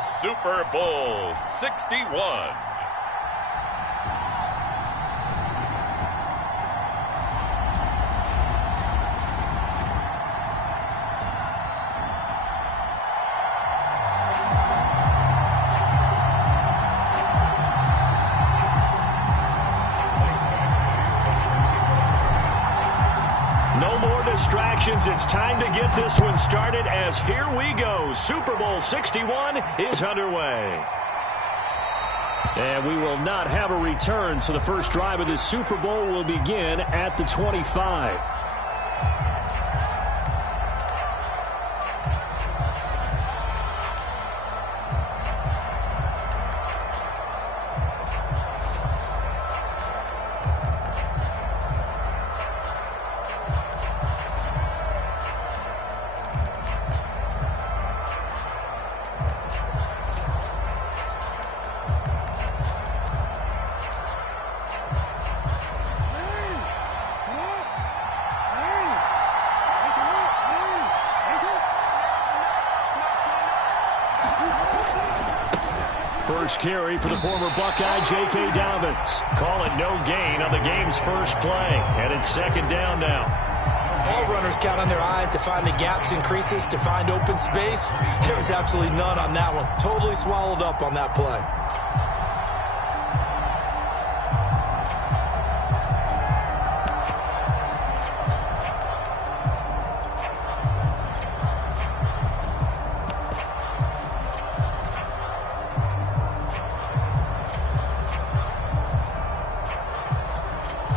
Super Bowl 61. No more distractions. It's time to get this one started as here we go. Super Bowl 61 is underway. And we will not have a return, so the first drive of the Super Bowl will begin at the 25. First carry for the former Buckeye, J.K. Dobbins. Call it no gain on the game's first play. And it's second down now. All runners count on their eyes to find the gaps and creases, to find open space. There was absolutely none on that one. Totally swallowed up on that play.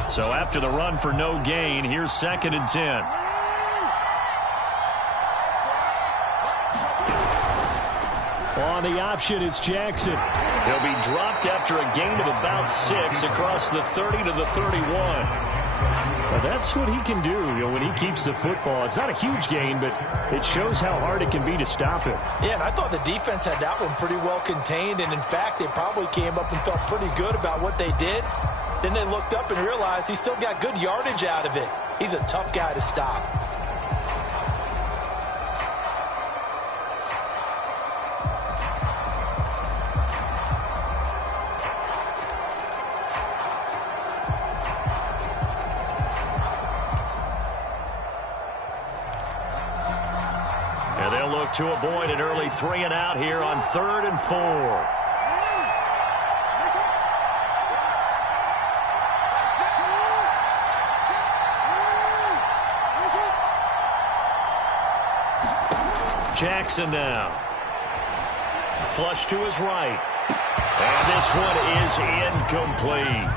So after the run for no gain, here's second and 10. On the option, it's Jackson. He'll be dropped after a gain of about 6 across the 30 to the 31. But that's what he can do, when he keeps the football. It's not a huge gain, but it shows how hard it can be to stop it. Yeah, and I thought the defense had that one pretty well contained. And, in fact, they probably came up and felt pretty good about what they did. Then they looked up and realized he still got good yardage out of it. He's a tough guy to stop. And they'll look to avoid an early 3 and out here on 3rd and 4. Jackson now. Flush to his right. And this one is incomplete.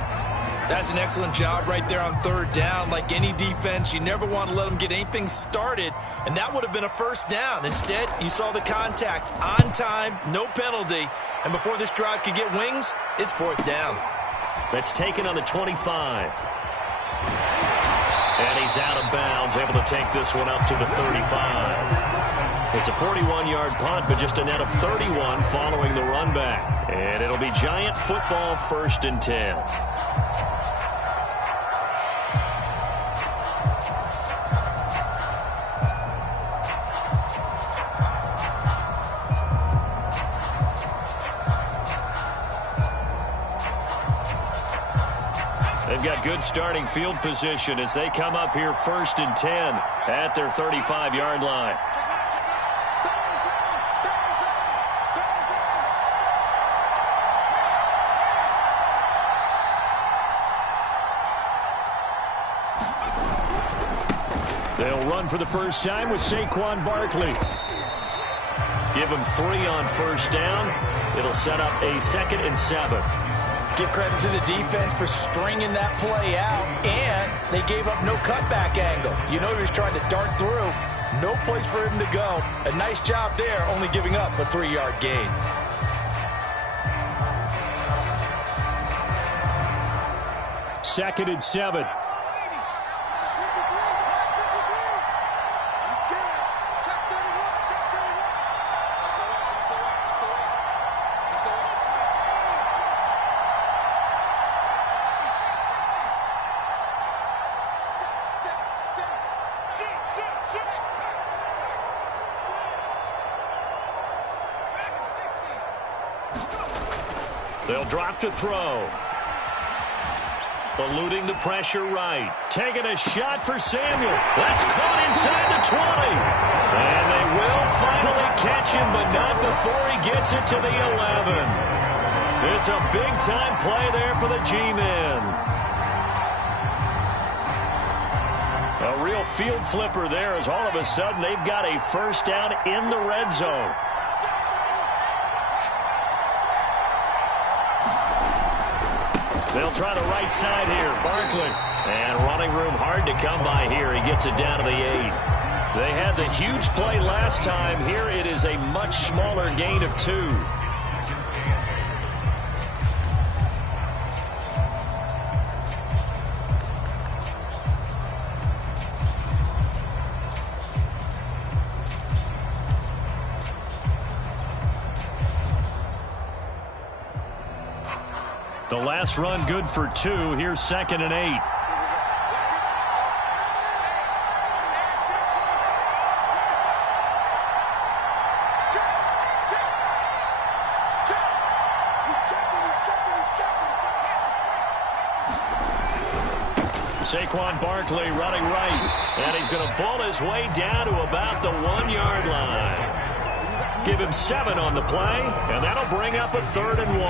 That's an excellent job right there on 3rd down. Like any defense, you never want to let them get anything started, and that would have been a first down. Instead, you saw the contact on time, no penalty, and before this drive could get wings, it's 4th down. That's taken on the 25. And he's out of bounds, able to take this one up to the 35. It's a 41-yard punt, but just a net of 31 following the run back. And it'll be Giant football, 1st and 10. They've got good starting field position as they come up here 1st and 10 at their 35-yard line. They'll run for the first time with Saquon Barkley. Give him 3 on 1st down. It'll set up a 2nd and 7. Give credit to the defense for stringing that play out, and they gave up no cutback angle. You know he was trying to dart through. No place for him to go. A nice job there, only giving up a 3-yard gain. Second and 7. They'll drop to throw. Eluding the pressure right. Taking a shot for Samuel. That's caught inside the 20. And they will finally catch him, but not before he gets it to the 11. It's a big-time play there for the G-men. A real field flipper there, as all of a sudden they've got a first down in the red zone. They'll try the right side here. Barkley. And running room hard to come by here. He gets it down to the 8. They had the huge play last time. Here it is a much smaller gain of 2. The last run good for 2. Here's 2nd and 8. Saquon Barkley running right. And he's going to pull his way down to about the 1-yard line. Give him 7 on the play, and that'll bring up a 3rd and 1.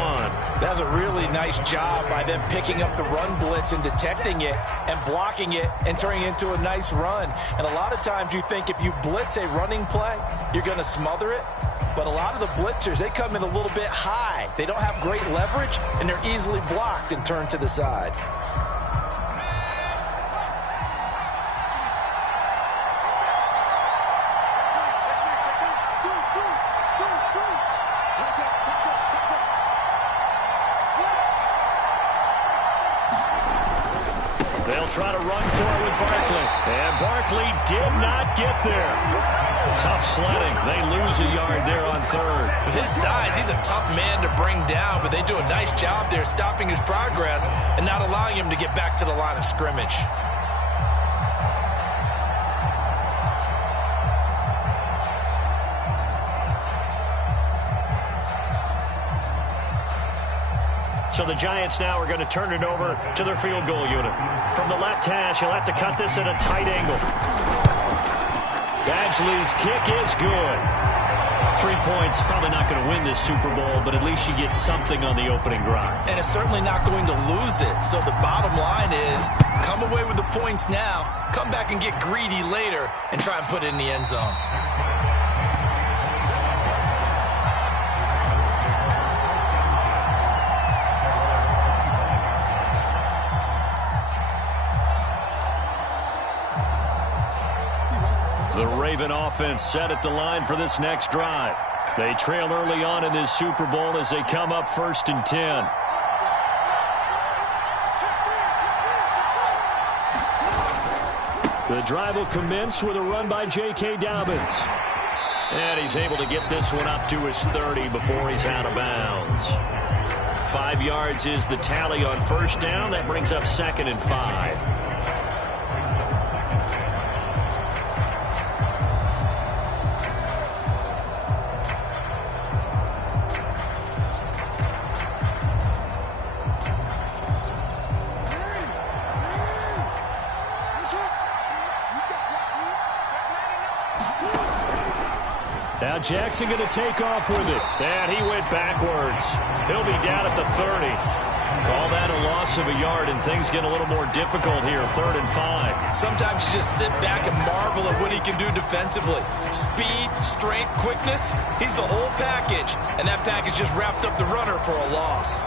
That was a really nice job by them picking up the run blitz and detecting it and blocking it and turning it into a nice run. And a lot of times you think if you blitz a running play, you're going to smother it. But a lot of the blitzers, they come in a little bit high. They don't have great leverage, and they're easily blocked and turned to the side. They'll try to run for it with Barkley. And Barkley did not get there. Tough sledding. They lose a yard there on 3rd. With his size, he's a tough man to bring down, but they do a nice job there stopping his progress and not allowing him to get back to the line of scrimmage. So the Giants now are going to turn it over to their field goal unit. From the left hash, he'll have to cut this at a tight angle. Badgley's kick is good. 3 points, probably not going to win this Super Bowl, but at least she gets something on the opening drive. And it's certainly not going to lose it. So the bottom line is, come away with the points now, come back and get greedy later, and try and put it in the end zone. The Raven offense set at the line for this next drive. They trail early on in this Super Bowl as they come up 1st and 10. The drive will commence with a run by J.K. Dobbins. And he's able to get this one up to his 30 before he's out of bounds. 5 yards is the tally on 1st down. That brings up 2nd and 5. Now Jackson going to take off with it. And he went backwards. He'll be down at the 30. Call that a loss of a yard, and things get a little more difficult here. 3rd and 5. Sometimes you just sit back and marvel at what he can do defensively. Speed, strength, quickness. He's the whole package. And that package just wrapped up the runner for a loss.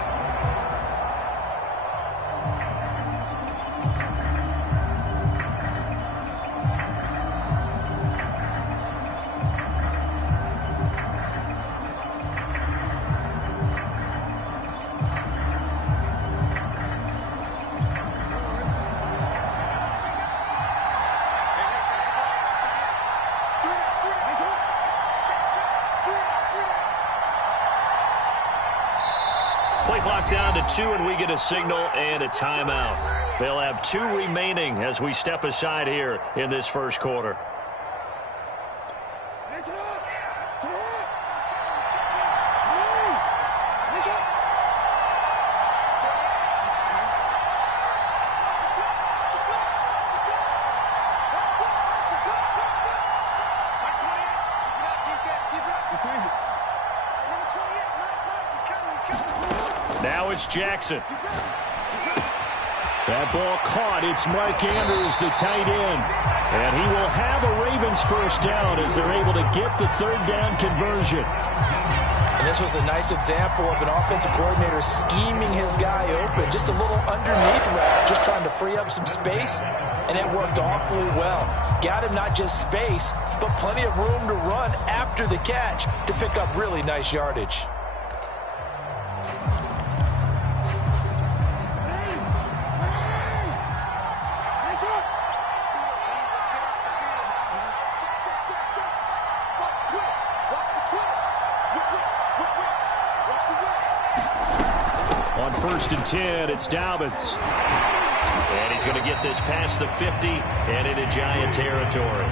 Play clock down to 2, and we get a signal and a timeout. They'll have 2 remaining as we step aside here in this first quarter. Now it's Jackson. That ball caught. It's Mark Andrews, the tight end. And he will have a Ravens first down as they're able to get the third down conversion. And this was a nice example of an offensive coordinator scheming his guy open. Just a little underneath route, just trying to free up some space. And it worked awfully well. Got him not just space, but plenty of room to run after the catch to pick up really nice yardage. On 1st and 10, it's Dobbins. And he's going to get this past the 50 and into Giant territory.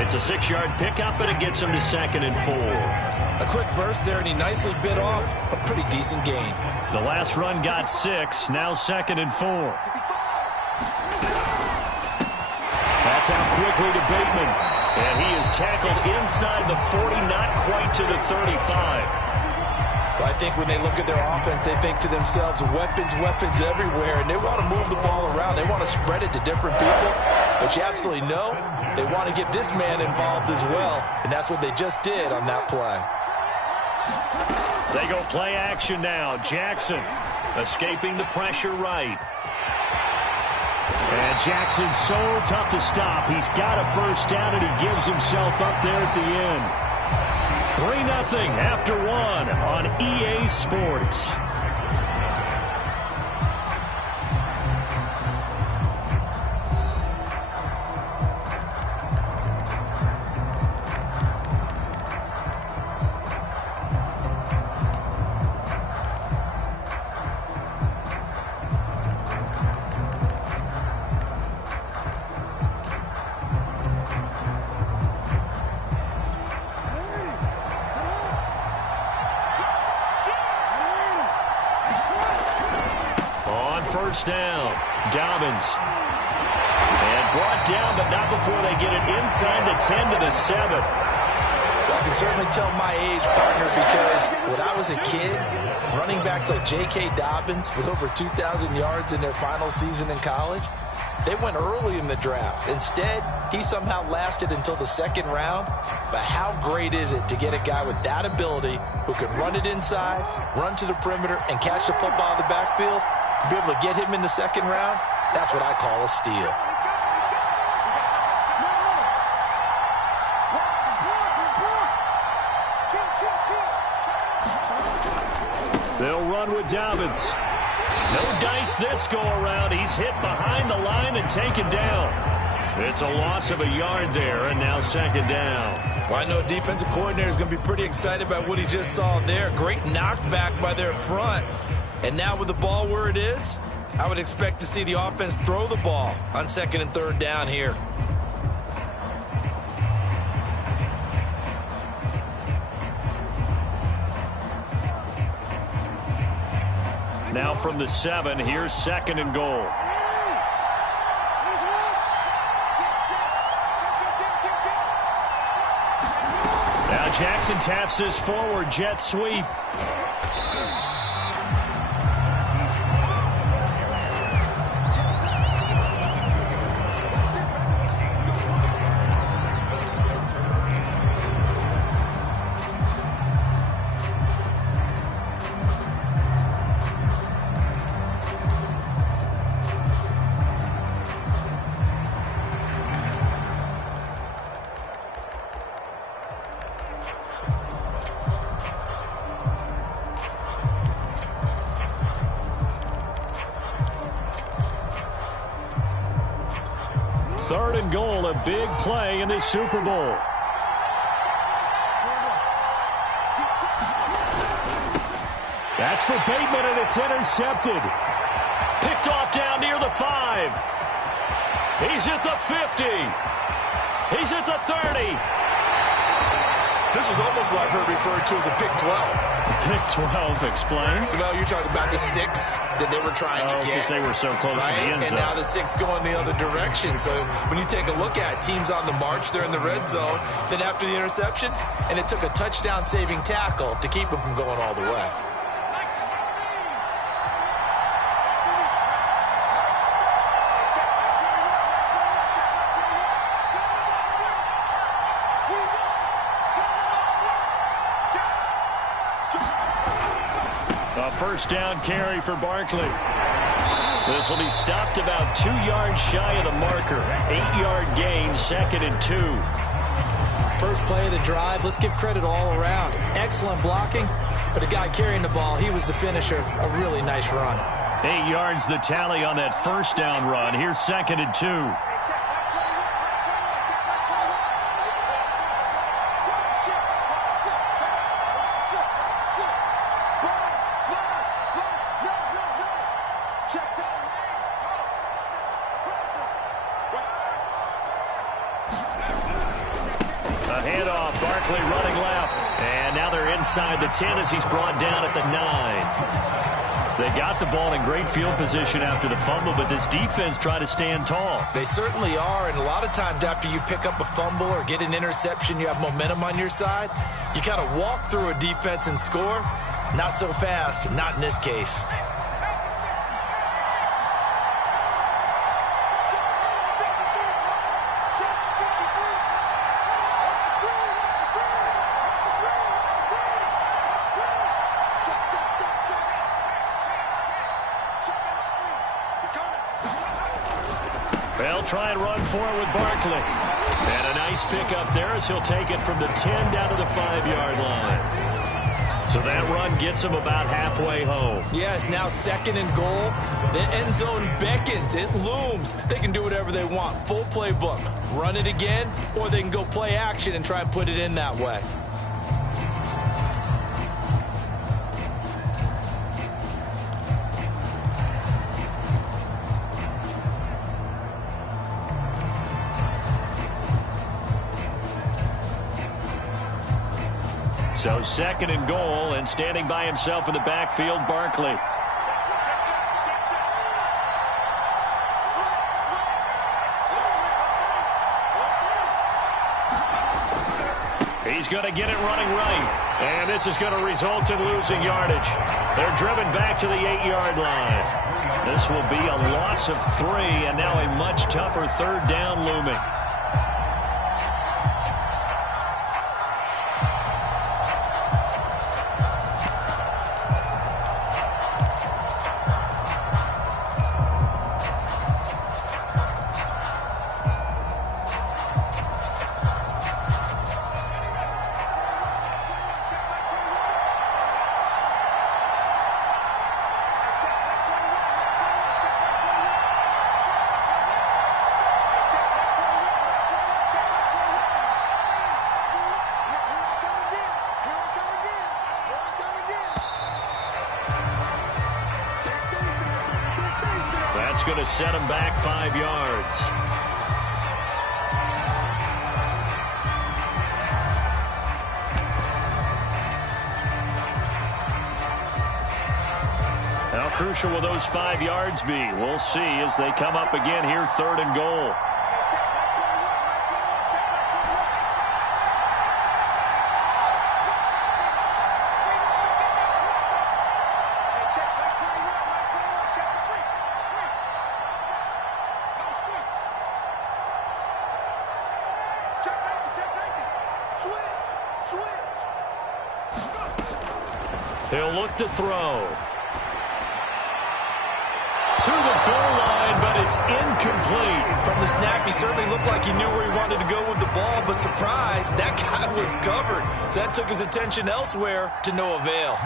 It's a 6-yard pickup, and it gets him to 2nd and 4. A quick burst there, and he nicely bit off a pretty decent gain. The last run got 6, now 2nd and 4. That's out quickly to Bateman. And he is tackled inside the 40, not quite to the 35. I think when they look at their offense, they think to themselves, weapons everywhere, and they want to move the ball around. They want to spread it to different people, but you absolutely know they want to get this man involved as well, and that's what they just did on that play. They go play action now. Jackson escaping the pressure right. And Jackson's so tough to stop. He's got a first down, and he gives himself up there at the end. 3-0 after 1 on EA Sports. First down, Dobbins. And brought down, but not before they get it inside the 10 to the 7. Well, I can certainly tell my age, partner, because when I was a kid, running backs like J.K. Dobbins with over 2,000 yards in their final season in college, they went early in the draft. Instead, he somehow lasted until the 2nd round. But how great is it to get a guy with that ability who can run it inside, run to the perimeter, and catch the football in the backfield? To be able to get him in the 2nd round, that's what I call a steal. They'll run with Dobbins. No dice this go-around. He's hit behind the line and taken down. It's a loss of a yard there, and now 2nd down. Well, I know a defensive coordinator is going to be pretty excited about what he just saw there. Great knockback by their front. And now with the ball where it is, I would expect to see the offense throw the ball on 2nd and 3rd down here. Now from the 7, here's 2nd and goal. Now Jackson taps this forward jet sweep. Third and goal, a big play in this Super Bowl. That's for Bateman, and it's intercepted. Picked off down near the 5. He's at the 50. He's at the 30. This was almost what I've heard referred to as a pick 12. Pick 12, explain. Well, you're talking about the 6 that they were trying to get. Because they were so close to the end zone. And now the 6 going the other direction. So when you take a look at teams on the march, they're in the red zone. Then after the interception, and it took a touchdown-saving tackle to keep them from going all the way. A first down carry for Barkley. This will be stopped about 2 yards shy of the marker. 8-yard gain, 2nd and 2. First play of the drive, let's give credit all around. Excellent blocking, but the guy carrying the ball, he was the finisher. A really nice run. 8 yards the tally on that first down run. Here's 2nd and 2. Handoff, Barkley running left. And now they're inside the 10 as he's brought down at the 9. They got the ball in great field position after the fumble, but this defense tried to stand tall. They certainly are, and a lot of times after you pick up a fumble or get an interception, you have momentum on your side. You kind of walk through a defense and score. Not so fast, not in this case. They'll try and run for it with Barkley. And a nice pickup there as he'll take it from the 10 down to the 5-yard line. So that run gets him about halfway home. Yeah, it's now 2nd and goal. The end zone beckons. It looms. They can do whatever they want. Full playbook. Run it again, or they can go play action and try and put it in that way. So 2nd and goal, and standing by himself in the backfield, Barkley. He's going to get it running right. And this is going to result in losing yardage. They're driven back to the 8-yard line. This will be a loss of 3, and now a much tougher 3rd down looming. That's going to set him back 5 yards. How crucial will those 5 yards be? We'll see as they come up again here, 3rd and goal. He'll look to throw. To the goal line, but it's incomplete. From the snap, he certainly looked like he knew where he wanted to go with the ball, but surprise, that guy was covered. So that took his attention elsewhere to no avail.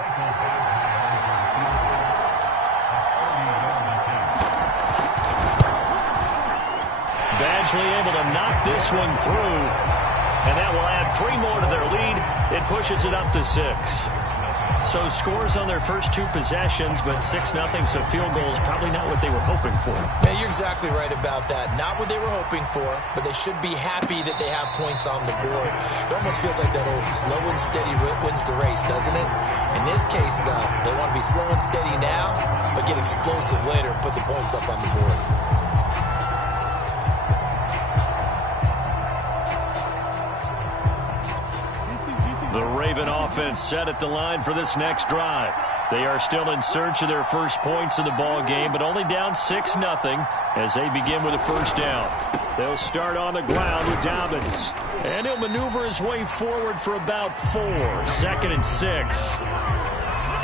Badgley able to knock this one through, and that will add 3 more to their lead. It pushes it up to 6. So scores on their first two possessions, but 6-0, so field goal is probably not what they were hoping for. Yeah, you're exactly right about that. Not what they were hoping for, but they should be happy that they have points on the board. It almost feels like that old slow and steady wins the race, doesn't it? In this case, though, they want to be slow and steady now, but get explosive later and put the points up on the board. The Raven offense set at the line for this next drive. They are still in search of their first points of the ball game, but only down 6-0 as they begin with a first down. They'll start on the ground with Dobbins. And he'll maneuver his way forward for about 4. 2nd and 6.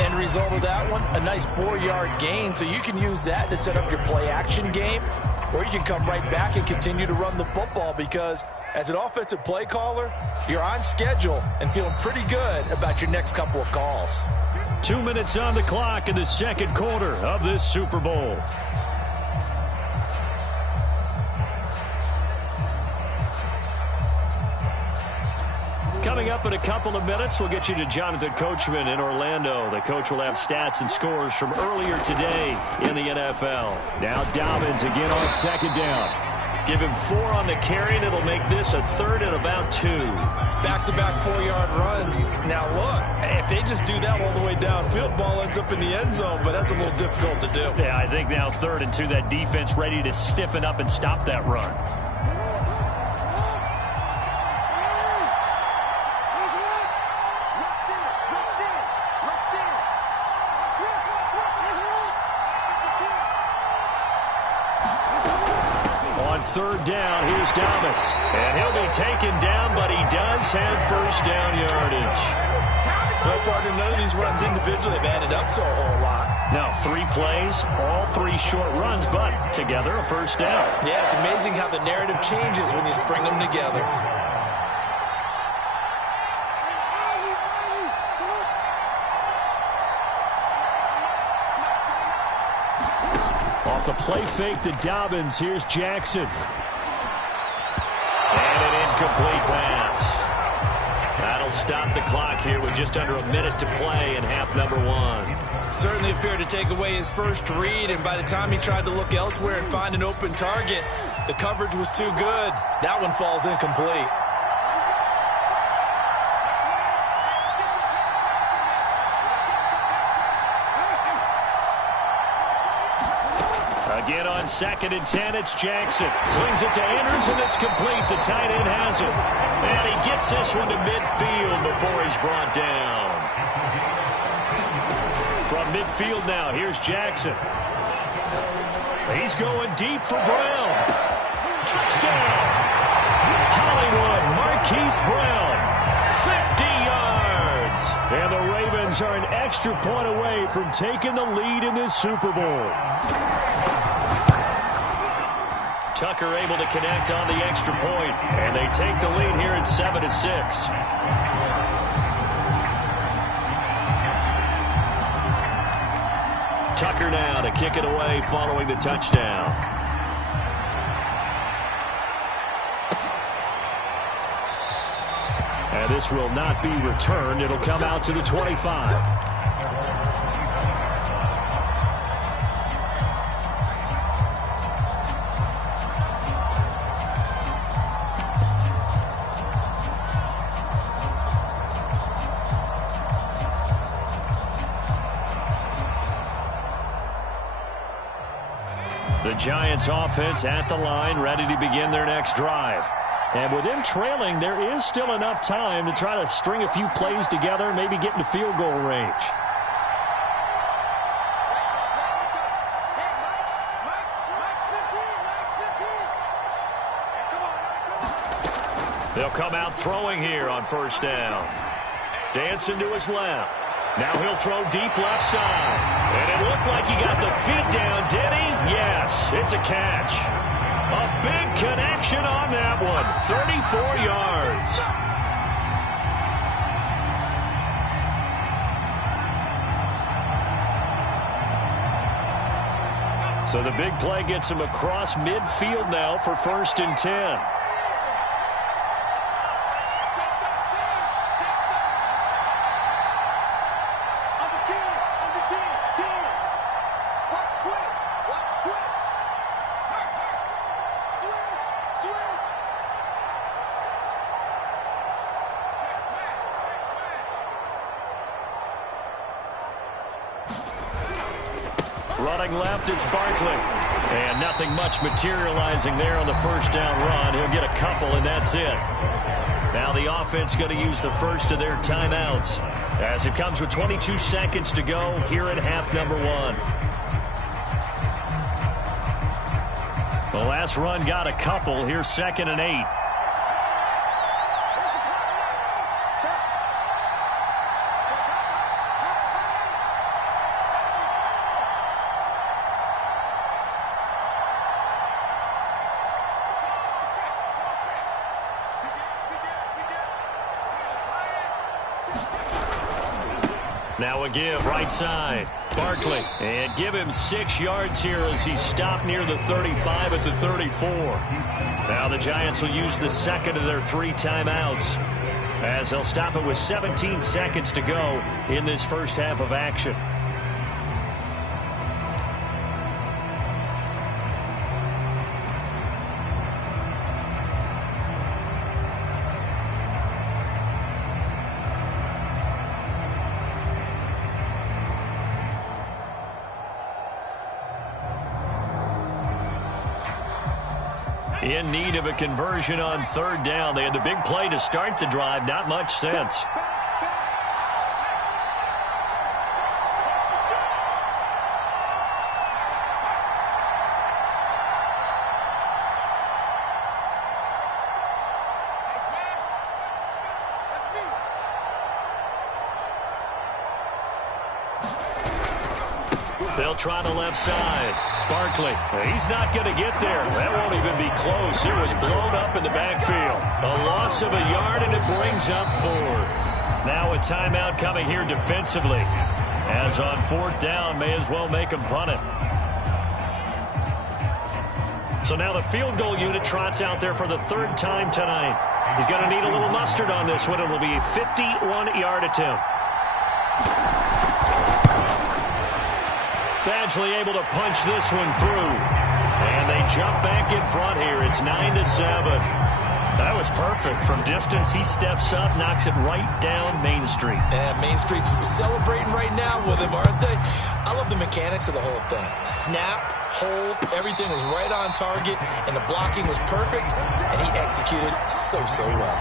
End result of that one, a nice 4-yard gain, so you can use that to set up your play-action game, or you can come right back and continue to run the football because as an offensive play caller, you're on schedule and feeling pretty good about your next couple of calls. 2 minutes on the clock in the second quarter of this Super Bowl. Coming up in a couple of minutes, we'll get you to Jonathan Coachman in Orlando. The coach will have stats and scores from earlier today in the NFL. Now Dobbins again on 2nd down. Give him 4 on the carry, and it'll make this a 3rd and about 2. Back-to-back 4-yard runs. Now, look, if they just do that all the way downfield, ball ends up in the end zone, but that's a little difficult to do. Yeah, I think now 3rd and 2, that defense ready to stiffen up and stop that run. On 3rd down, here's Dobbins. And he'll be taken down, but he does have first down yardage. Well, partner, none of these runs individually have added up to a whole lot. Now, 3 plays, all 3 short runs, but together a first down. Yeah, it's amazing how the narrative changes when you string them together. Off the play fake to Dobbins, here's Jackson. And an incomplete pass. That'll stop the clock here with just under a minute to play in half number 1. Certainly appeared to take away his first read, and by the time he tried to look elsewhere and find an open target, the coverage was too good. That one falls incomplete. Again on 2nd and 10, it's Jackson. Swings it to Andrews, and it's complete. The tight end has it. And he gets this one to midfield before he's brought down. From midfield now, here's Jackson. He's going deep for Brown. Touchdown! Hollywood, Marquise Brown. 50 yards. And the Ravens are an extra point away from taking the lead in this Super Bowl. Tucker able to connect on the extra point, and they take the lead here at 7-6. Tucker now to kick it away following the touchdown. And this will not be returned. It'll come out to the 25. The Giants offense at the line, ready to begin their next drive. And with them trailing, there is still enough time to try to string a few plays together and maybe get into field goal range. They'll come out throwing here on first down. Dancing to his left. Now he'll throw deep left side. And it looked like he got the feet down, did he? Yes, it's a catch. A big connection on that one. 34 yards. So the big play gets him across midfield now for 1st and 10. Running left, it's Barkley. And nothing much materializing there on the first down run. He'll get a couple, and that's it. Now the offense going to use the first of their timeouts as it comes with 22 seconds to go here at half number 1. The last run got a couple. Here's 2nd and 8. Now a give, right side. Barkley. And give him 6 yards here as he stopped near the 35 at the 34. Now the Giants will use the second of their 3 timeouts as they'll stop it with 17 seconds to go in this first half of action. In need of a conversion on 3rd down. They had the big play to start the drive. Not much sense. They'll try the left side. Barkley, he's not going to get there. That won't even be close. It was blown up in the backfield. A loss of a yard, and it brings up 4th. Now a timeout coming here defensively. As on 4th down, may as well make him punt it. So now the field goal unit trots out there for the 3rd time tonight. He's going to need a little mustard on this one. It will be a 51-yard attempt. Badgley able to punch this one through. And they jump back in front here. It's 9-7. That was perfect. From distance, he steps up, knocks it right down Main Street. And Main Street's celebrating right now with him, aren't they? I love the mechanics of the whole thing. Snap, hold, everything was right on target, and the blocking was perfect, and he executed so well.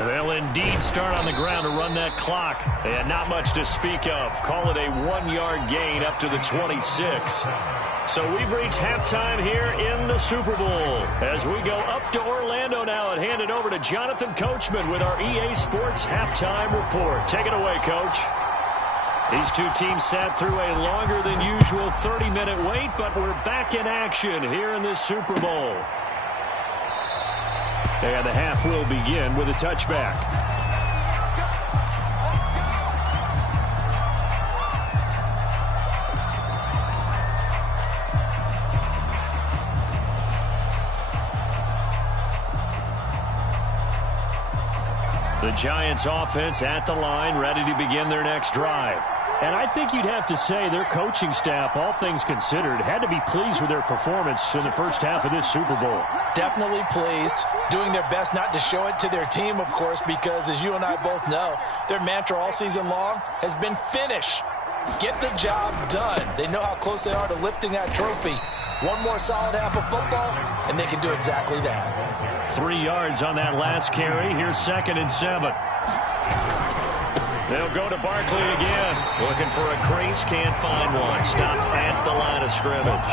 They'll indeed start on the ground to run that clock. And not much to speak of. Call it a 1-yard gain up to the 26. So we've reached halftime here in the Super Bowl. As we go up to Orlando now and hand it over to Jonathan Coachman with our EA Sports Halftime Report. Take it away, Coach. These two teams sat through a longer than usual 30-minute wait, but we're back in action here in this Super Bowl. And the half will begin with a touchback. The Giants offense at the line, ready to begin their next drive. And I think you'd have to say their coaching staff, all things considered, had to be pleased with their performance in the first half of this Super Bowl. Definitely pleased, doing their best not to show it to their team, of course, because as you and I both know, their mantra all season long has been finish. Get the job done. They know how close they are to lifting that trophy. One more solid half of football, and they can do exactly that. 3 yards on that last carry. Here's 2nd and 7. They'll go to Barkley again. Looking for a crease, can't find one. Stopped at the line of scrimmage.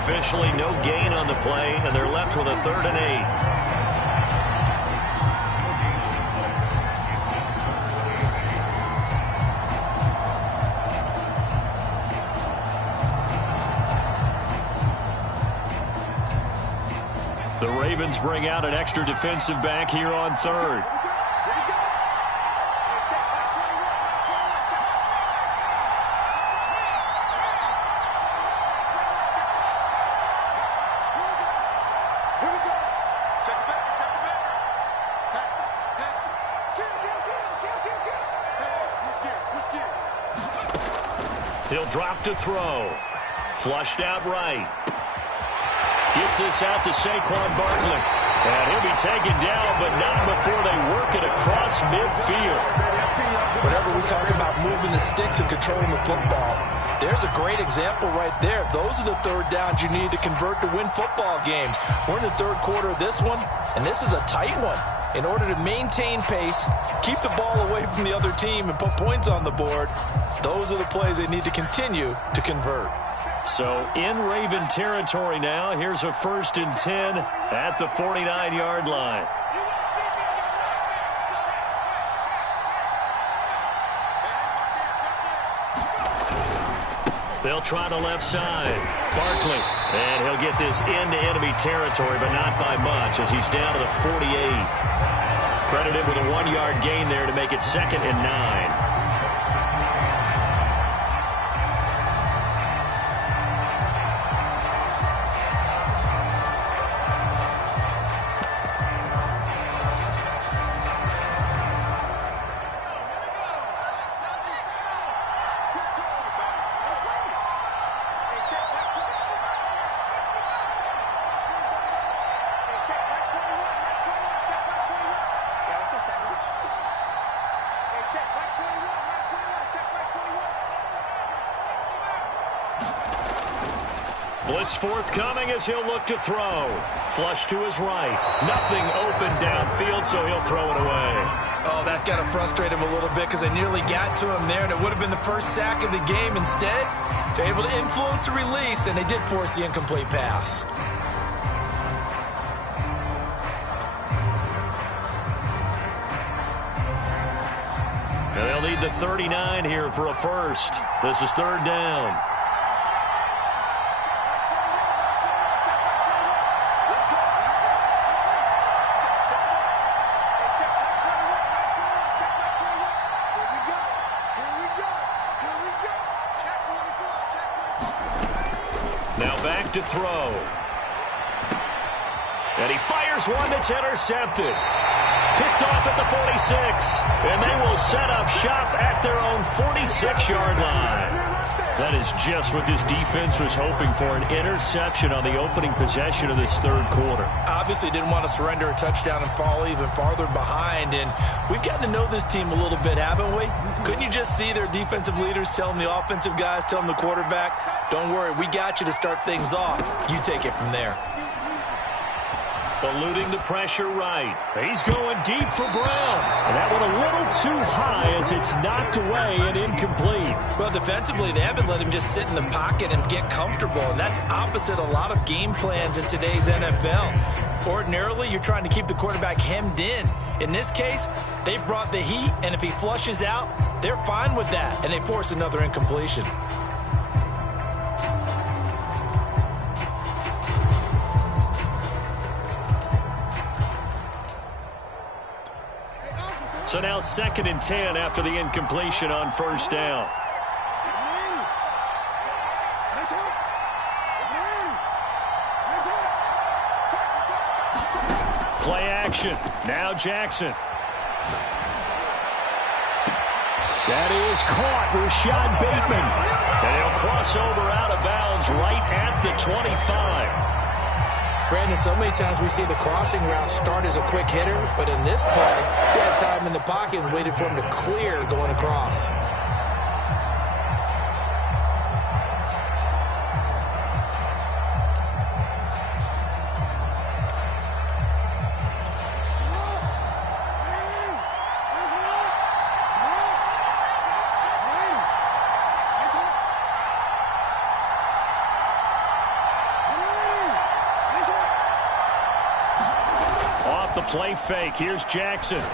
Officially no gain on the play, and they're left with a 3rd and 8. The Ravens bring out an extra defensive back here on 3rd. He'll drop to throw. Flushed out right. Gets this out to Saquon Barkley. And he'll be taken down, but not before they work it across midfield. Whenever we talk about moving the sticks and controlling the football, there's a great example right there. Those are the third downs you need to convert to win football games. We're in the third quarter of this one, and this is a tight one. In order to maintain pace, keep the ball away from the other team, and put points on the board, those are the plays they need to continue to convert. So in Raven territory now, here's a 1st and 10 at the 49-yard line. They'll try the left side. Barkley. And he'll get this into enemy territory, but not by much as he's down to the 48. Credited with a 1-yard gain there to make it 2nd and 9. Blitz forthcoming as he'll look to throw. Flush to his right. Nothing open downfield, so he'll throw it away. Oh, that's got to frustrate him a little bit because they nearly got to him there, and it would have been the first sack of the game. Instead, they're able to influence the release, and they did force the incomplete pass. And they'll need the 39 here for a first. This is 3rd down. Now back to throw. And he fires one that's intercepted. Picked off at the 46. And they will set up shop at their own 46-yard line. That is just what this defense was hoping for, an interception on the opening possession of this third quarter. Obviously didn't want to surrender a touchdown and fall even farther behind. And we've gotten to know this team a little bit, haven't we? Couldn't you just see their defensive leaders telling the offensive guys, telling the quarterback, don't worry, we got you to start things off. You take it from there. Eluding the pressure right. He's going deep for Brown. And that one a little too high as it's knocked away and incomplete. Well, defensively, they haven't let him just sit in the pocket and get comfortable. And that's opposite a lot of game plans in today's NFL. Ordinarily, you're trying to keep the quarterback hemmed in. In this case, they've brought the heat, and if he flushes out, they're fine with that. And they force another incompletion. So now 2nd and 10 after the incompletion on 1st down. Play action. Now Jackson. That is caught. Rashad Bateman. And he'll cross over out of bounds right at the 25. Brandon, so many times we see the crossing route start as a quick hitter, but in this play, he had time in the pocket and waited for him to clear going across. Play fake. Here's Jackson. And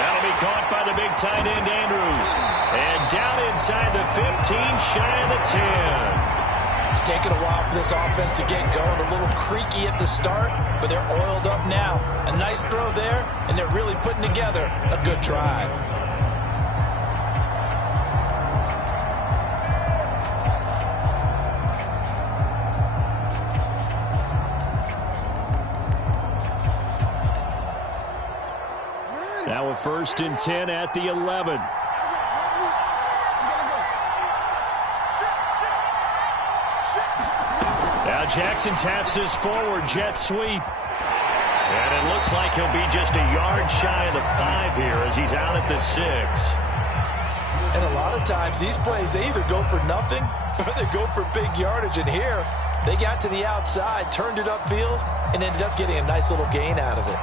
that'll be caught by the big tight end, Andrews. And down inside the 15, shy of the 10. It's taken a while for this offense to get going. A little creaky at the start, but they're oiled up now. A nice throw there, and they're really putting together a good drive. Now a 1st and 10 at the 11. Jackson taps his forward jet sweep. And it looks like he'll be just a yard shy of the 5 here as he's out at the 6. And a lot of times these plays, they either go for nothing or they go for big yardage. And here, they got to the outside, turned it upfield, and ended up getting a nice little gain out of it.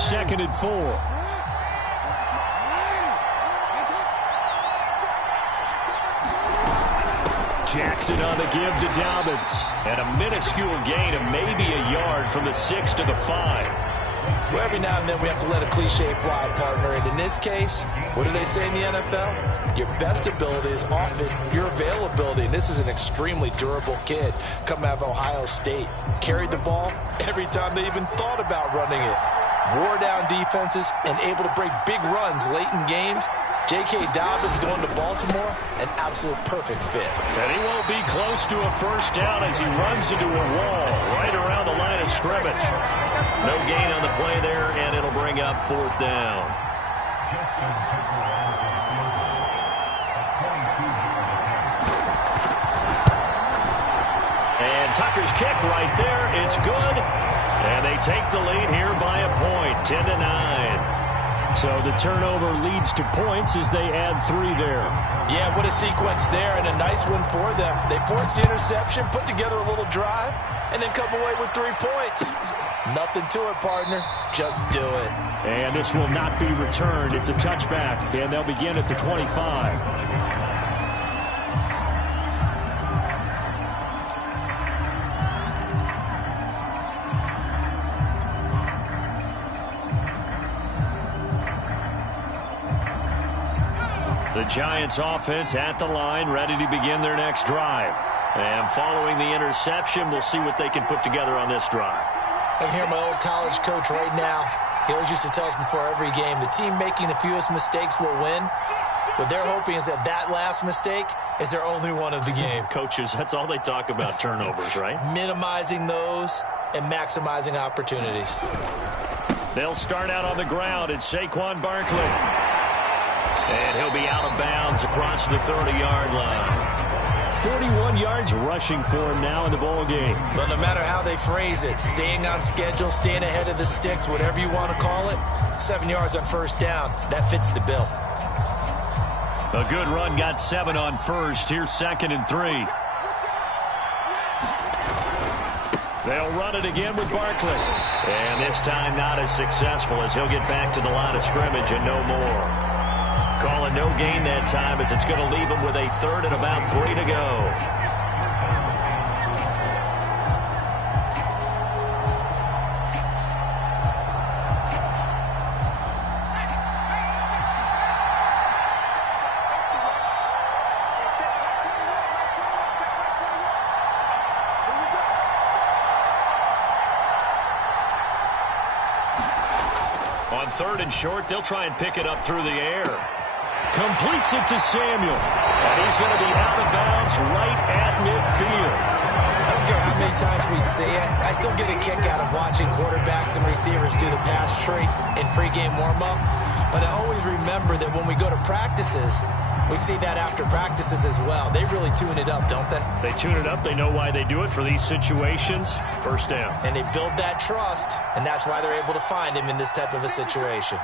2nd and 4. Jackson on the give to Dobbins. And a minuscule gain of maybe a yard from the 6 to the 5. Well, every now and then we have to let a cliche fly, partner. And in this case, what do they say in the NFL? Your best ability is often your availability. And this is an extremely durable kid coming out of Ohio State. Carried the ball every time they even thought about running it. Wore down defenses and able to break big runs late in games. J.K. Dobbins going to Baltimore, an absolute perfect fit. And he won't be close to a first down as he runs into a wall right around the line of scrimmage. No gain on the play there, and it'll bring up 4th down. And Tucker's kick right there. It's good. And they take the lead here by a point, 10-9. So the turnover leads to points as they add 3 there. Yeah, what a sequence there, and a nice one for them. They force the interception, put together a little drive, and then come away with 3 points. Nothing to it, partner. Just do it. And this will not be returned. It's a touchback, and they'll begin at the 25. The Giants offense at the line, ready to begin their next drive. And following the interception, we'll see what they can put together on this drive. I can hear my old college coach right now. He always used to tell us before every game, the team making the fewest mistakes will win. What they're hoping is that that last mistake is their only one of the game. Coaches, that's all they talk about, turnovers, right? Minimizing those and maximizing opportunities. They'll start out on the ground. It's Saquon Barkley. And he'll be out of bounds across the 30-yard line. 41 yards rushing for him now in the ball game. But no matter how they phrase it, staying on schedule, staying ahead of the sticks, whatever you want to call it, 7 yards on first down, that fits the bill. A good run got 7 on first. Here's 2nd and 3. They'll run it again with Barkley. And this time not as successful as he'll get back to the line of scrimmage and no more. Calling no gain that time as it's going to leave him with a 3rd and about 3 to go. On 3rd and short, they'll try and pick it up through the air. Completes it to Samuel. And he's going to be out of bounds right at midfield. I don't care how many times we see it. I still get a kick out of watching quarterbacks and receivers do the pass tree in pregame warm-up. But I always remember that when we go to practices, we see that after practices as well. They really tune it up, don't they? They tune it up. They know why they do it for these situations. First down. And they build that trust, and that's why they're able to find him in this type of a situation.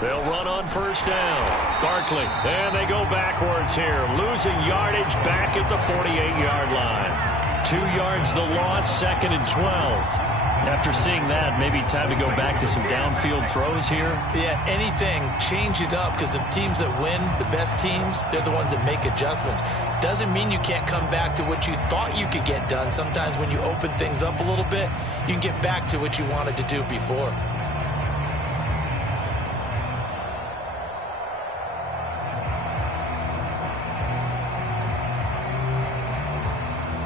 They'll run on first down. Barkley, and they go backwards here. Losing yardage back at the 48-yard line. 2 yards the loss, 2nd and 12. After seeing that, maybe time to go back to some downfield throws here. Yeah, anything, change it up, because the teams that win, the best teams, they're the ones that make adjustments. Doesn't mean you can't come back to what you thought you could get done. Sometimes when you open things up a little bit, you can get back to what you wanted to do before.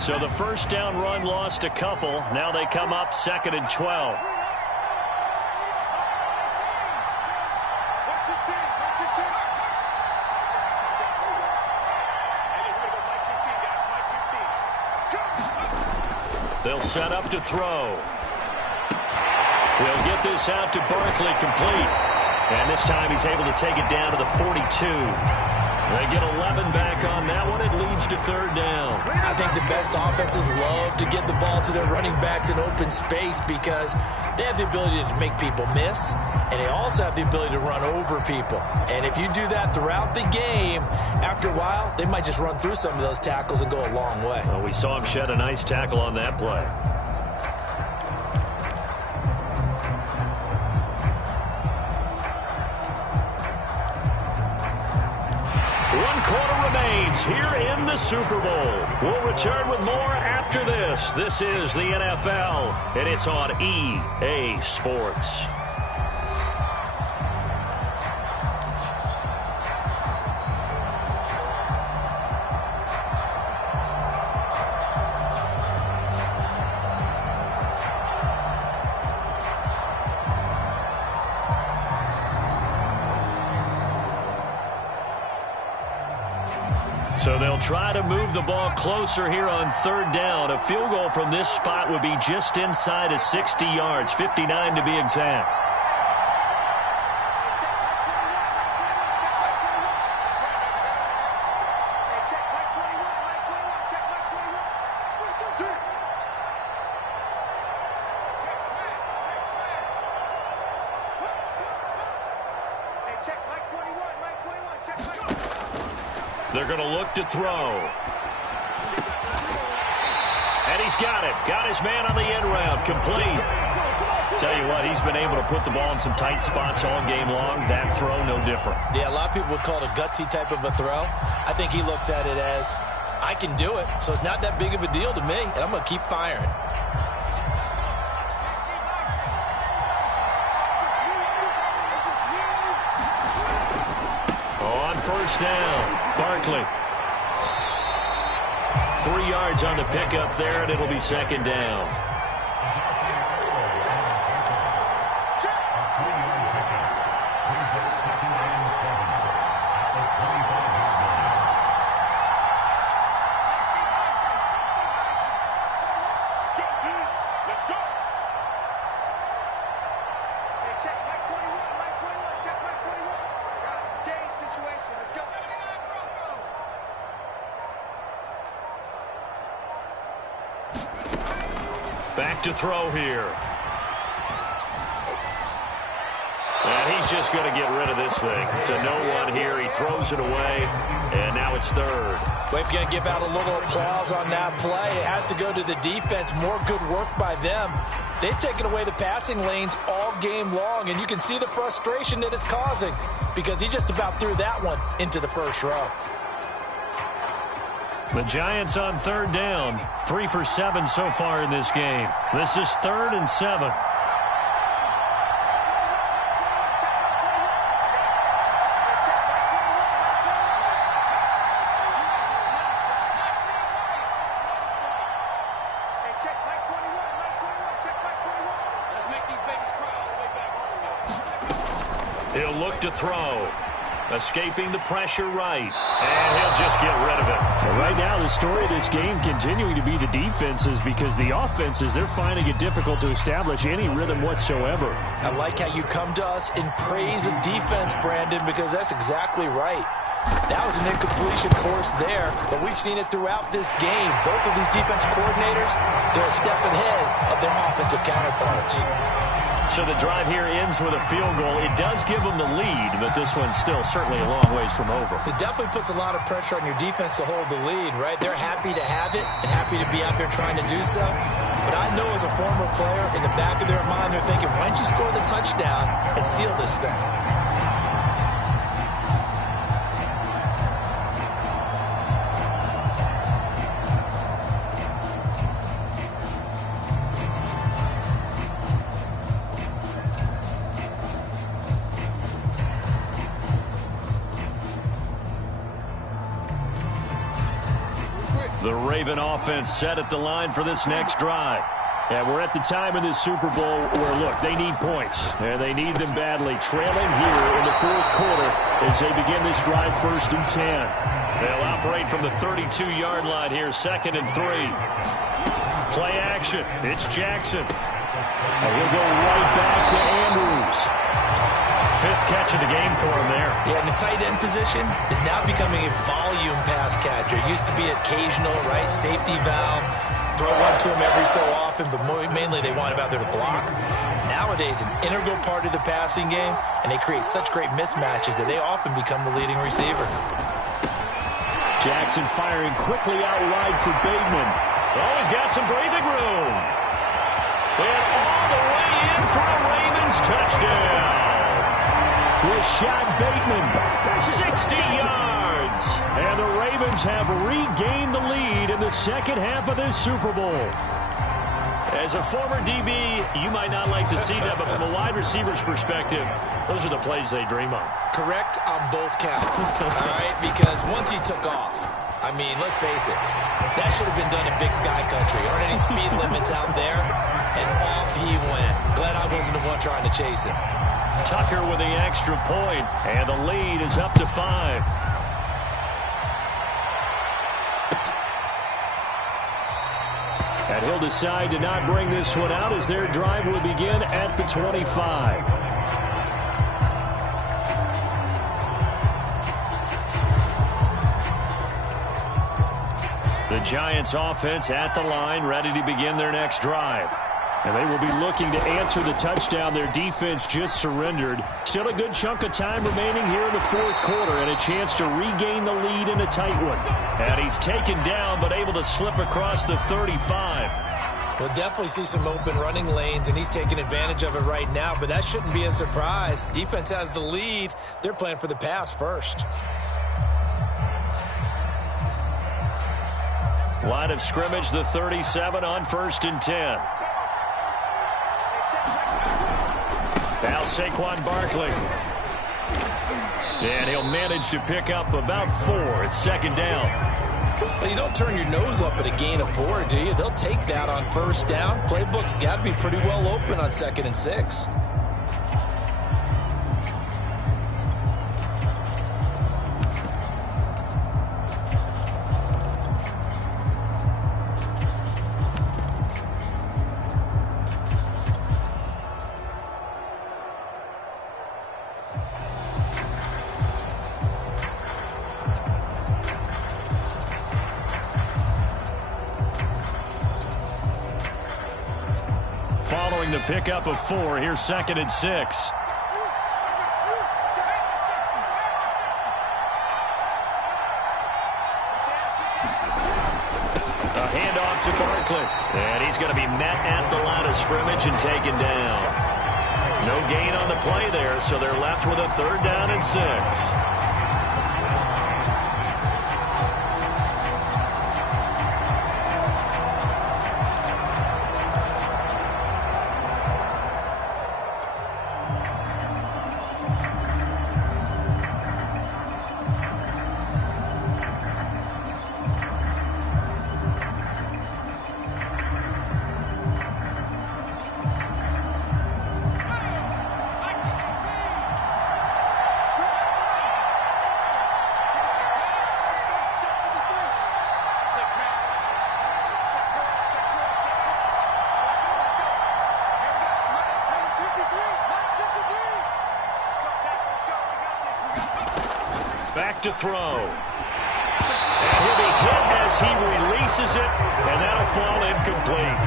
So the first down run lost a couple. Now they come up 2nd and 12. They'll set up to throw. He'll get this out to Barkley, complete. And this time he's able to take it down to the 42. They get 11 back on that one. It leads to third down. I think the best offenses love to get the ball to their running backs in open space because they have the ability to make people miss, and they also have the ability to run over people. And if you do that throughout the game, after a while, they might just run through some of those tackles and go a long way. Well, we saw him shed a nice tackle on that play. Here in the Super Bowl. We'll return with more after this. This is the NFL, and it's on EA Sports. So they'll try to move the ball closer here on third down. A field goal from this spot would be just inside of 60 yards, 59 to be exact. They're going to look to throw. And he's got it. Got his man on the end round. Complete. Tell you what, he's been able to put the ball in some tight spots all game long. That throw, no different. Yeah, a lot of people would call it a gutsy type of a throw. I think he looks at it as, I can do it, so it's not that big of a deal to me, and I'm going to keep firing. On first down. Barkley. 3 yards on the pickup there, and it'll be second down. Back to throw here. And he's just going to get rid of this thing. To no one here. He throws it away, and now it's third. We're going to give out a little applause on that play. It has to go to the defense. More good work by them. They've taken away the passing lanes all game long, and you can see the frustration that it's causing because he just about threw that one into the first row. The Giants on third down. 3 for 7 so far in this game. This is 3rd and 7. He'll look to throw. Escaping the pressure right. And he'll just get rid of it. So right now, the story of this game continuing to be the defenses because the offenses, they're finding it difficult to establish any rhythm whatsoever. I like how you come to us in praise of defense, Brandon, because that's exactly right. That was an incompletion course there, but we've seen it throughout this game. Both of these defensive coordinators, they're a step ahead of their offensive counterparts. So the drive here ends with a field goal. It does give them the lead, but this one's still certainly a long ways from over. It definitely puts a lot of pressure on your defense to hold the lead, right? They're happy to have it and happy to be out there trying to do so. But I know as a former player, in the back of their mind, they're thinking, why don't you score the touchdown and seal this thing? The Raven offense set at the line for this next drive. And we're at the time in this Super Bowl where, look, they need points. And they need them badly. Trailing here in the fourth quarter as they begin this drive 1st and 10. They'll operate from the 32-yard line here, 2nd and 3. Play action. It's Jackson. And he'll go right back to Andrews. Fifth catch of the game for him there. Yeah, and the tight end position is now becoming a volume pass catcher. It used to be occasional, right? Safety valve. Throw one to him every so often, but mainly they want him out there to block. Nowadays, an integral part of the passing game, and they create such great mismatches that they often become the leading receiver. Jackson firing quickly out wide for Bateman. Oh, he's got some breathing room. And all the way in for a Ravens touchdown. Rashad Bateman, 60 yards. And the Ravens have regained the lead in the second half of this Super Bowl. As a former DB, you might not like to see that, but from a wide receiver's perspective, those are the plays they dream of. Correct on both counts, all right? Because once he took off, I mean, let's face it, that should have been done in Big Sky Country. Aren't any speed limits out there? And off he went. Glad I wasn't the one trying to chase him. Tucker with the extra point, and the lead is up to 5. And he'll decide to not bring this one out as their drive will begin at the 25. The Giants offense at the line, ready to begin their next drive. And they will be looking to answer the touchdown their defense just surrendered. Still a good chunk of time remaining here in the fourth quarter and a chance to regain the lead in a tight one. And he's taken down but able to slip across the 35. We'll definitely see some open running lanes, and he's taking advantage of it right now, but that shouldn't be a surprise. Defense has the lead. They're playing for the pass first. Line of scrimmage, the 37 on 1st and 10. Now Saquon Barkley. And he'll manage to pick up about 4. It's second down. Well, you don't turn your nose up at a gain of 4, do you? They'll take that on first down. Playbook's got to be pretty well open on 2nd and 6. Following the pickup of 4, here's 2nd and 6. A handoff to Barkley. And he's going to be met at the line of scrimmage and taken down. No gain on the play there, so they're left with a 3rd down and 6. Back to throw. And he'll be hit as he releases it, and that'll fall incomplete.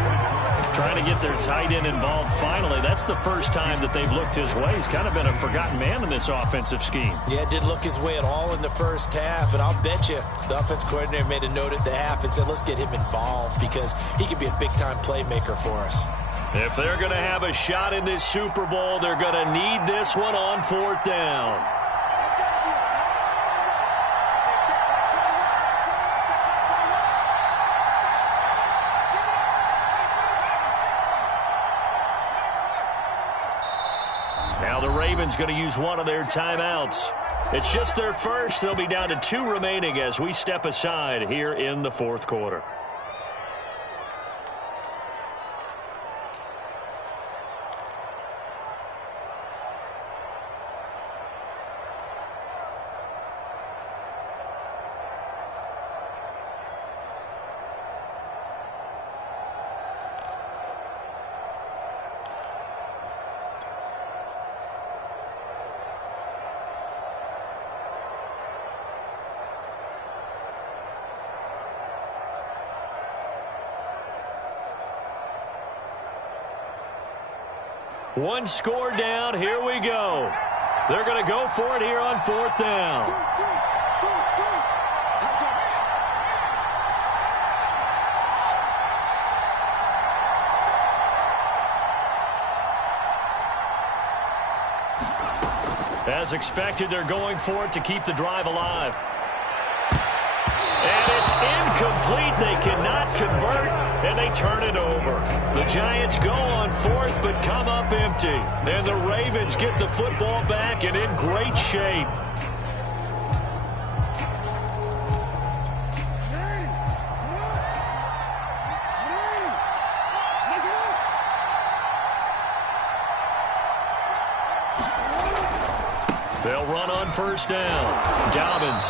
Trying to get their tight end involved finally. That's the first time that they've looked his way. He's kind of been a forgotten man in this offensive scheme. Yeah, didn't look his way at all in the first half, and I'll bet you the offense coordinator made a note at the half and said, let's get him involved because he can be a big-time playmaker for us. If they're going to have a shot in this Super Bowl, they're going to need this one on 4th down. Now the Ravens going to use one of their timeouts. It's just their first. They'll be down to 2 remaining as we step aside here in the 4th quarter. One score down. Here we go. They're going to go for it here on 4th down. As expected, they're going for it to keep the drive alive. And it's incomplete. They cannot convert, and they turn it over. The Giants go on 4th, but come up empty. And the Ravens get the football back and in great shape. They'll run on 1st down. Dobbins,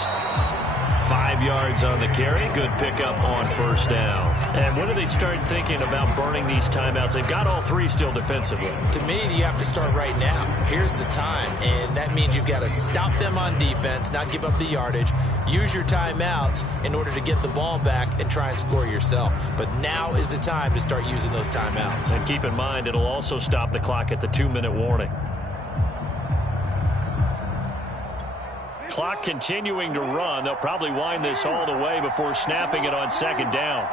5 yards on the carry. Good pickup on 1st down. And when do they start thinking about burning these timeouts? They've got all 3 still defensively. To me, you have to start right now. Here's the time, and that means you've got to stop them on defense, not give up the yardage, use your timeouts in order to get the ball back and try and score yourself. But now is the time to start using those timeouts. And keep in mind, it'll also stop the clock at the 2-minute warning. Clock continuing to run. They'll probably wind this all the way before snapping it on 2nd down.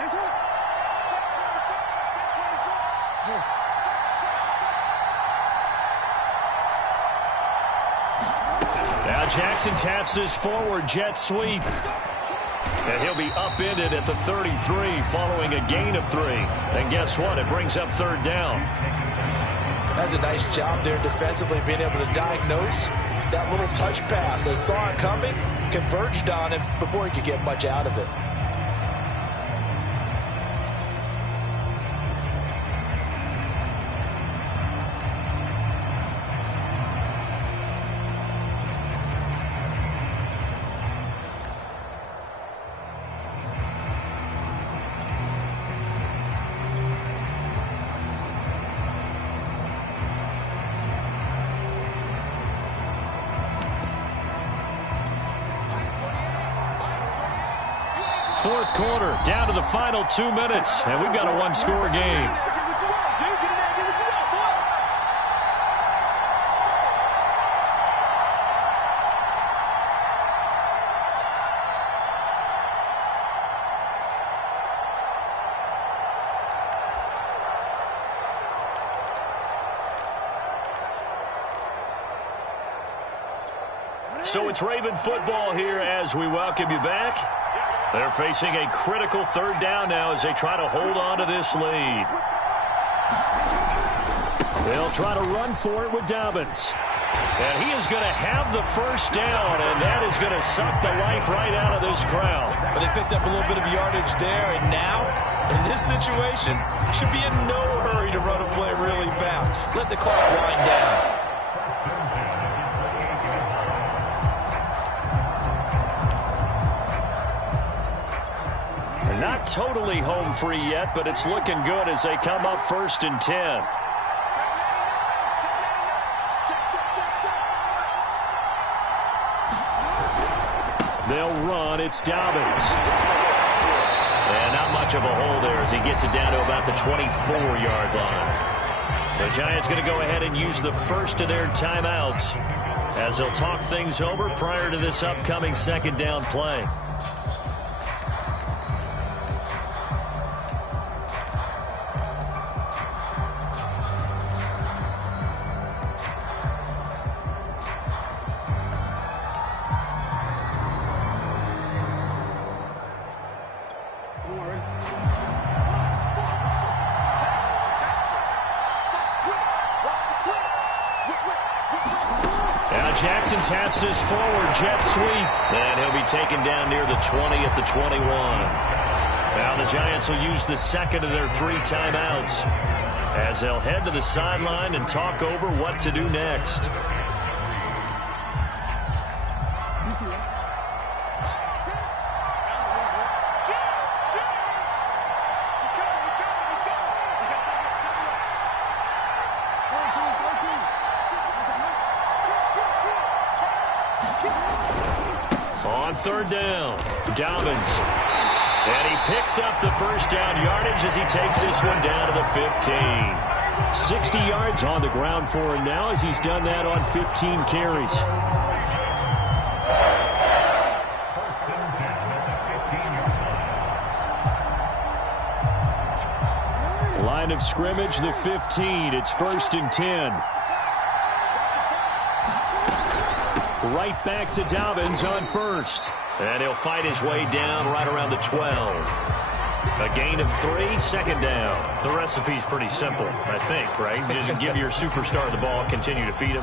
Now Jackson taps this forward jet sweep. And he'll be upended at the 33 following a gain of 3. And guess what? It brings up 3rd down. That's a nice job there defensively, being able to diagnose that little touch pass. They saw it coming, converged on it before he could get much out of it. Fourth quarter, down to the final 2 minutes, and we've got a one-score game. So it's Raven football here as we welcome you back. They're facing a critical 3rd down now as they try to hold on to this lead. They'll try to run for it with Dobbins. And he is going to have the 1st down, and that is going to suck the life right out of this crowd. But they picked up a little bit of yardage there, and now, in this situation, should be in no hurry to run a play really fast. Let the clock wind down. Not totally home free yet, but it's looking good as they come up 1st and 10. They'll run. It's Dobbins. And not much of a hole there as he gets it down to about the 24-yard line. The Giants going to go ahead and use the first of their timeouts as they'll talk things over prior to this upcoming 2nd down play. Jackson taps this forward jet sweep, and he'll be taken down near the 20 at the 21. Now the Giants will use the 2nd of their 3 timeouts as they'll head to the sideline and talk over what to do next. On 3rd down, Dobbins. And he picks up the 1st down yardage as he takes this one down to the 15. 60 yards on the ground for him now as he's done that on 15 carries. Line of scrimmage, the 15. It's 1st and 10. Right back to Dobbins on 1st. And he'll fight his way down right around the 12. A gain of 3, 2nd down. The recipe's pretty simple, I think, right? Just give your superstar the ball, continue to feed him.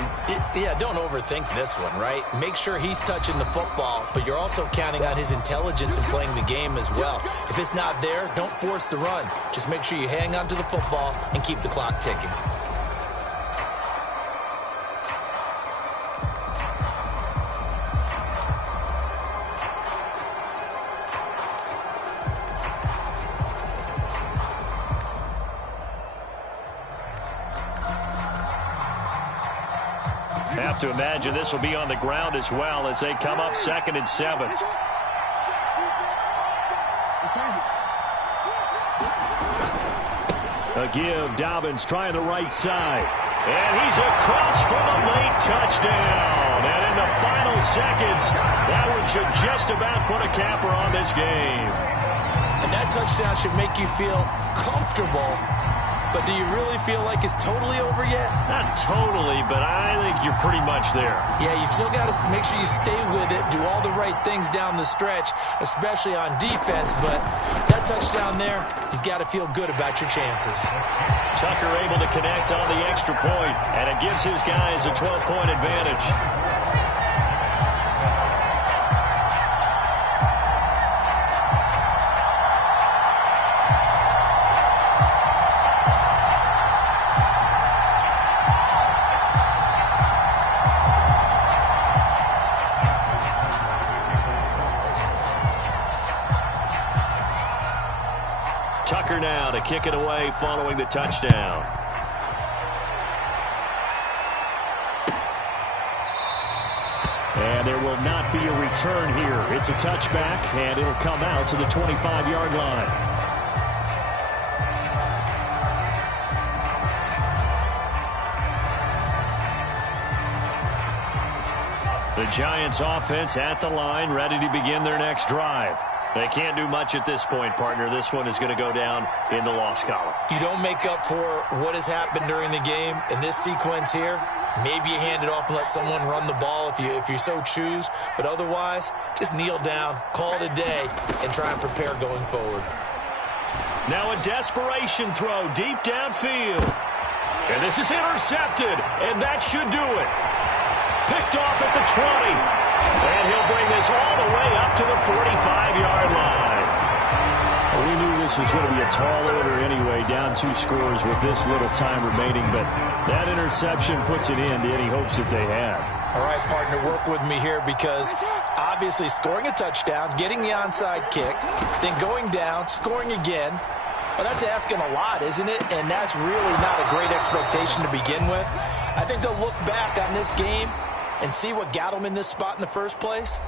Yeah, don't overthink this one, right? Make sure he's touching the football, but you're also counting on his intelligence in playing the game as well. If it's not there, don't force the run. Just make sure you hang on to the football and keep the clock ticking. Have to imagine this will be on the ground as well as they come up 2nd and 7. A give, Dobbins trying the right side. And he's across for the late touchdown. And in the final seconds, that one should just about put a capper on this game. And that touchdown should make you feel comfortable. But do you really feel like it's totally over yet? Not totally, but I think you're pretty much there. Yeah, you've still got to make sure you stay with it, do all the right things down the stretch, especially on defense. But that touchdown there, you've got to feel good about your chances. Tucker able to connect on the extra point, and it gives his guys a 12-point advantage. Tucker now to kick it away following the touchdown. And there will not be a return here. It's a touchback, and it'll come out to the 25-yard line. The Giants offense at the line, ready to begin their next drive. They can't do much at this point, partner. This one is going to go down in the loss column. You don't make up for what has happened during the game in this sequence here. Maybe you hand it off and let someone run the ball if you so choose. But otherwise, just kneel down, call it a day, and try and prepare going forward. Now a desperation throw deep downfield. And this is intercepted, and that should do it. Picked off at the 20. And he'll bring this all the way up to the 45-yard line. Well, we knew this was going to be a tall order anyway, down 2 scores with this little time remaining. But that interception puts an end to any hopes that they had. All right, partner, work with me here because obviously scoring a touchdown, getting the onside kick, then going down, scoring again. Well, that's asking a lot, isn't it? And that's really not a great expectation to begin with. I think they'll look back on this game and see what got them in this spot in the first place.